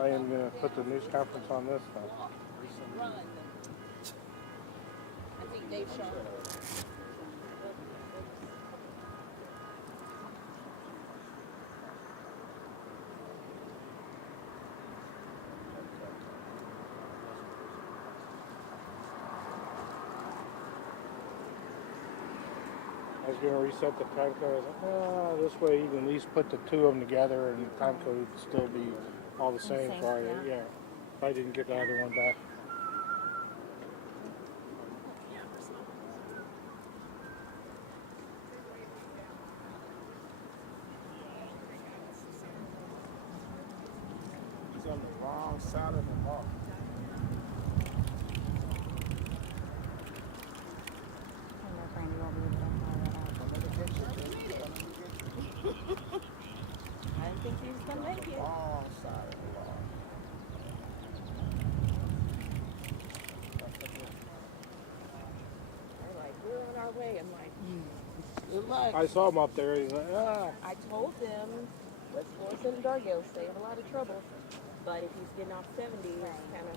I am going to put the news conference on this now. Run. I think Dave Shaw. I was going to reset the time code. I was like, this way you can at least put the two of them together and the time code would still be all the same. So I didn't get the other one back. He's on the wrong side of the law. I didn't think he was going to make it. Wrong side of the law. They're like, we're on our way. I'm like, good luck. I saw him up there. He's like, I told them West Florissant and Dargos, they have a lot of trouble. But if he's getting off 70, it's kind of...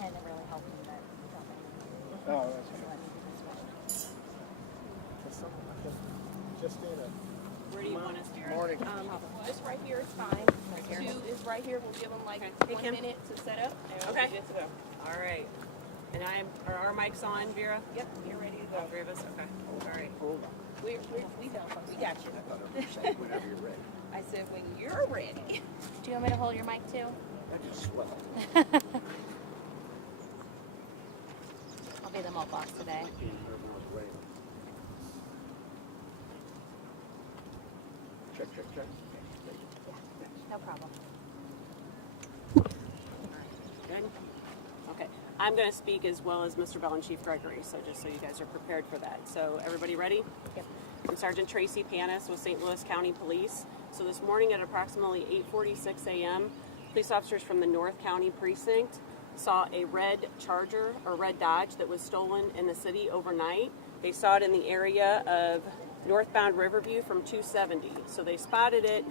Kind of really helped him that he got that. oh, that's Just in a Where do you want us, Derek? morning. Just right here is fine. Two is right here. We'll give them like Hey, 1 Kim. minute to set up. And we'll Okay. be good to go. All right. And are our mics on, Vera? Yep, you're ready to go. All three of us? Okay. All right. We don't. We got you. I thought it was saying whenever you're ready. I said, when you're ready. Do you want me to hold your mic too? That just swell. I'll be the malt box today. Check. No problem. Good? Okay. I'm going to speak as well as Mr. Bell and Chief Gregory, so just so you guys are prepared for that. So everybody ready? Yep. I'm Sergeant Tracy Panis with St. Louis County Police. So this morning at approximately 8:46 a.m., police officers from the North County Precinct saw a red Charger or red Dodge that was stolen in the city overnight. They saw it in the area of northbound Riverview from 270. So they spotted it,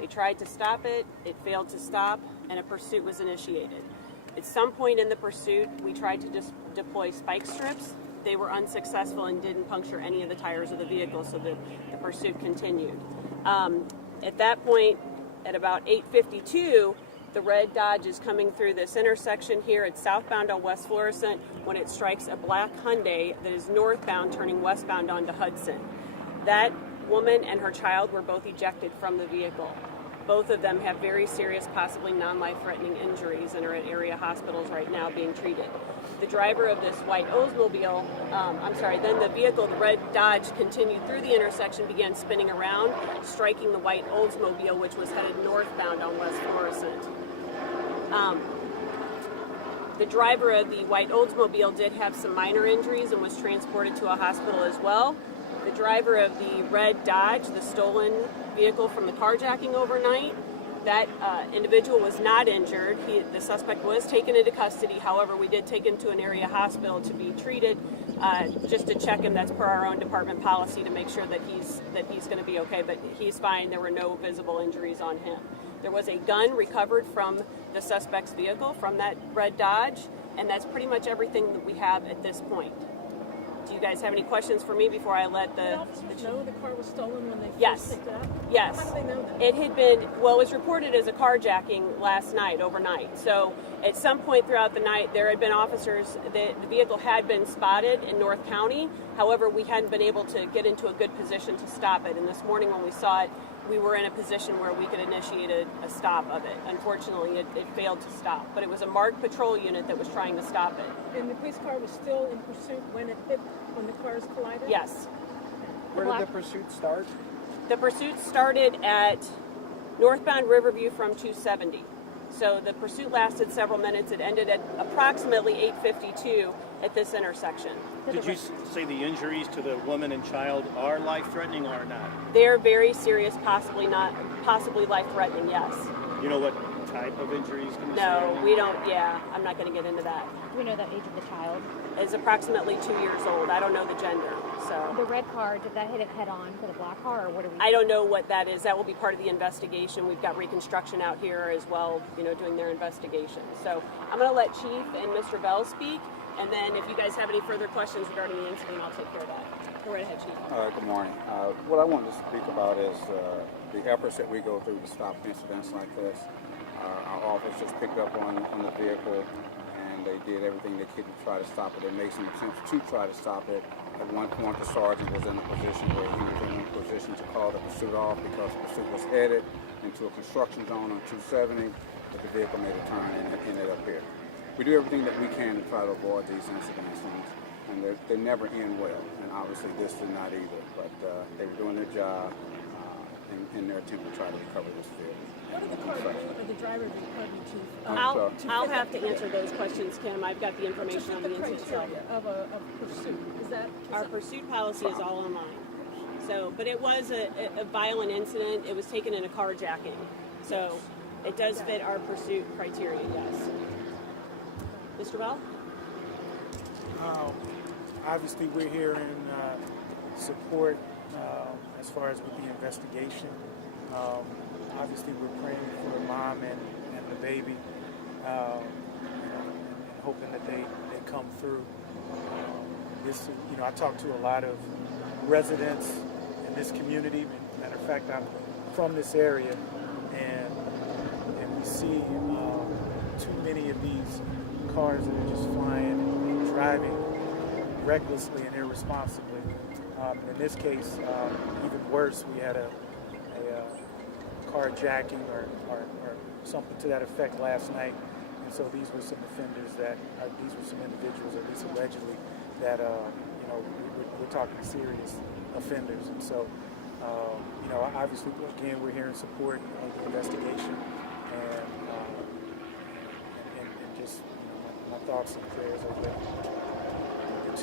they tried to stop it, it failed to stop, and a pursuit was initiated. At some point in the pursuit, we tried to just deploy spike strips. They were unsuccessful and didn't puncture any of the tires of the vehicle, so the pursuit continued. At that point, at about 8:52, the red Dodge is coming through this intersection here. It's southbound on West Florissant when it strikes a black Hyundai that is northbound turning westbound onto Hudson. That woman and her child were both ejected from the vehicle. Both of them have very serious, possibly non-life-threatening injuries and are at area hospitals right now being treated. The driver of this white Oldsmobile, then the vehicle, the red Dodge, continued through the intersection, began spinning around, striking the white Oldsmobile, which was headed northbound on West Florissant. The driver of the white Oldsmobile did have some minor injuries and was transported to a hospital as well. The driver of the red Dodge, the stolen vehicle from the carjacking overnight, that individual was not injured. The suspect was taken into custody. However, we did take him to an area hospital to be treated, just to check him. That's per our own department policy to make sure that he's going to be okay. But he's fine. There were no visible injuries on him. There was a gun recovered from the suspect's vehicle, from that red Dodge, and that's pretty much everything that we have at this point. Do you guys have any questions for me before I let the officers know the car was stolen when they Yes. first picked it up? Yes. How do they know that? It had been, well, it was reported as a carjacking last night, overnight. So at some point throughout the night, there had been officers, the vehicle had been spotted in North County. However, we hadn't been able to get into a good position to stop it. And this morning when we saw it, we were in a position where we could initiate a stop of it. Unfortunately, it failed to stop. But it was a marked patrol unit that was trying to stop it. And the police car was still in pursuit when the cars collided? Yes. Where did the pursuit start? The pursuit started at northbound Riverview from 270. So the pursuit lasted several minutes. It ended at approximately 8:52 at this intersection. Did you say the injuries to the woman and child are life-threatening or not? They're very serious, possibly life-threatening, yes. You know what type of injuries? Can you say No, any? we don't. Yeah, I'm not going to get into that. Do we know the age of the child? It's approximately 2 years old. I don't know the gender, so The red car, did that hit it head on to the black car, or what are we? I don't know what that is. That will be part of the investigation. We've got reconstruction out here as well, doing their investigation. So I'm going to let Chief and Mr. Bell speak, and then if you guys have any further questions regarding the incident, I'll take care of that. Go right ahead, Chief. Good morning. What I wanted to speak about is the efforts that we go through to stop incidents like this. Our office just picked up on the vehicle, and they did everything they could to try to stop it. They made some attempts to try to stop it. At one point, the sergeant was in a position where he was in a position to call the pursuit off because the pursuit was headed into a construction zone on 270, but the vehicle made a turn and it ended up here. We do everything that we can to try to avoid these incidents, and they never end well. And obviously, this did not either. But they were doing their job in their attempt to try to recover this vehicle. What did the car do, or the driver do, pardon me, Chief? I'll have to answer those questions, Kim. I've got the information on the incident itself. Of a pursuit. Is that Our pursuit policy is all online. So, but it was a violent incident. It was taken in a carjacking. So it does fit our pursuit criteria, yes. Mr. Bell? Obviously, we're here in support as far as with the investigation. Obviously, we're praying for the mom and the baby, and hoping that they come through. I talk to a lot of residents in this community. Matter of fact, I'm from this area, and we see too many of these cars that are just flying and driving recklessly and irresponsibly. In this case, even worse, we had a carjacking or something to that effect last night. And so these were some offenders these were some individuals, at least allegedly, that, we're talking serious offenders. And so, obviously, again, we're here in support of the investigation and just my thoughts and prayers are with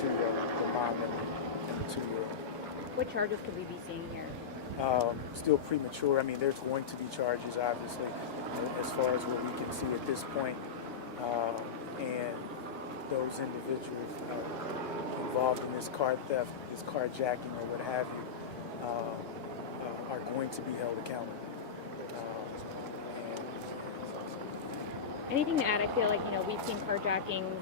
the mom and the 2-year-old. What charges could we be seeing here? Still premature. I mean, there's going to be charges, obviously, as far as what we can see at this point. And those individuals involved in this car theft, this carjacking, or what have you, are going to be held accountable. Anything to add? I feel like, we've seen carjackings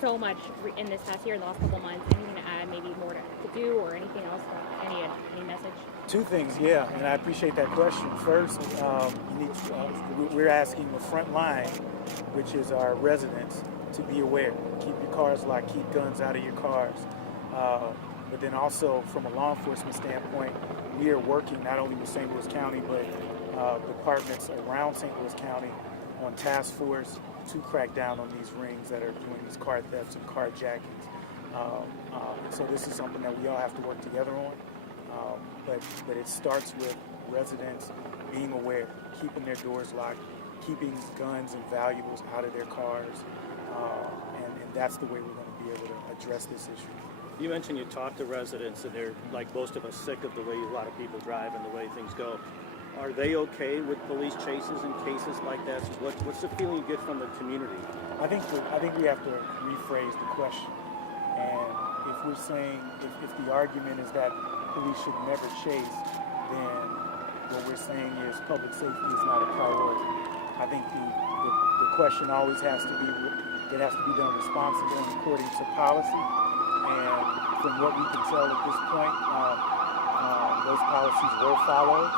so much in this past year, in the last couple months. Anything to add, maybe more to do, or anything else? Any message? Two things, yeah, and I appreciate that question. First, we're asking the front line, which is our residents, to be aware. Keep your cars locked, keep guns out of your cars. But then also, from a law enforcement standpoint, we are working not only with St. Louis County, but departments around St. Louis County on task force to crack down on these rings that are doing these car thefts and carjackings. So this is something that we all have to work together on. But it starts with residents being aware, keeping their doors locked, keeping guns and valuables out of their cars, and that's the way we're going to be able to address this issue. You mentioned you talk to residents, and they're, like most of us, sick of the way a lot of people drive and the way things go. Are they okay with police chases and cases like that? What's the feeling you get from the community? I think we have to rephrase the question. And if we're saying, if the argument is that police should never chase, then what we're saying is public safety is not a priority. I think the question always has to be, it has to be done responsibly and according to policy. And from what we can tell at this point, those policies were followed.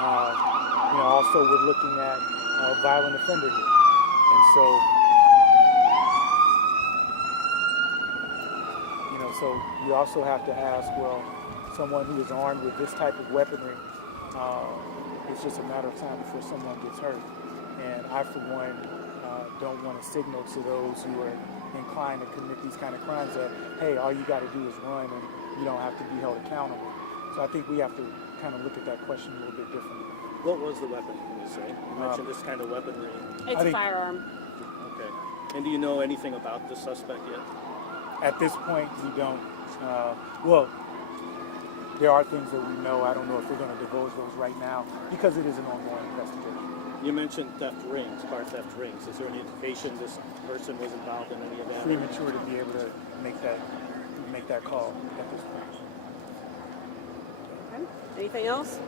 Also we're looking at a violent offender here. And so you also have to ask, well, someone who is armed with this type of weaponry, it's just a matter of time before someone gets hurt. And I, for one, don't want to signal to those who are inclined to commit these kind of crimes that, hey, all you got to do is run and you don't have to be held accountable. So I think we have to kind of look at that question a little bit differently. What was the weapon, can you say? You mentioned this kind of weaponry. It's a firearm. Okay. And do you know anything about the suspect yet? At this point, we don't. Well, there are things that we know. I don't know if we're going to divulge those right now because it is an ongoing investigation. You mentioned theft rings, car theft rings. Is there any indication this person was involved in any of that? Premature to be able to make that call at this point. Okay. Anything else?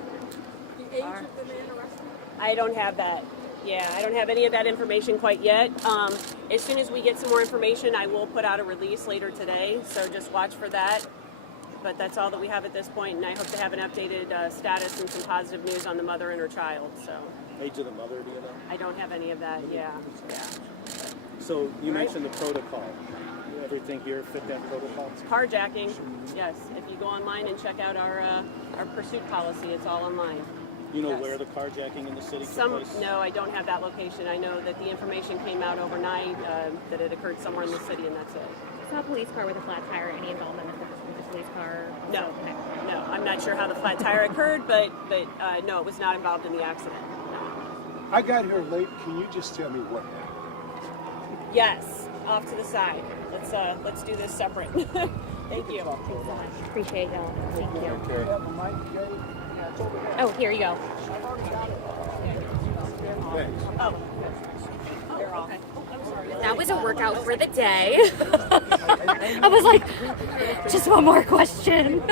The age of the man arrested? I don't have that. Yeah, I don't have any of that information quite yet. As soon as we get some more information, I will put out a release later today, so just watch for that. But that's all that we have at this point, and I hope to have an updated status and some positive news on the mother and her child. So Age of the mother, do you know? I don't have any of that. Yeah. So you mentioned the protocol. Everything here fit that protocol? Carjacking, yes. If you go online and check out our pursuit policy, it's all online. You know Yes. where the carjacking in the city took Some place? no, I don't have that location. I know that the information came out overnight that it occurred somewhere in the city, and that's it. Saw a police car with a flat tire. Any involvement with the police car? No, Okay. no. I'm not sure how the flat tire occurred, but no, it was not involved in the accident. I got here late. Can you just tell me what happened? Yes, off to the side. Let's do this separate. Thank you. Thanks so much. Appreciate y'all. Thank you. Okay. Have a mic, Jay? Oh, here you go. Thanks. Oh, okay. I'm sorry. That was a workout for the day. I was like, just one more question.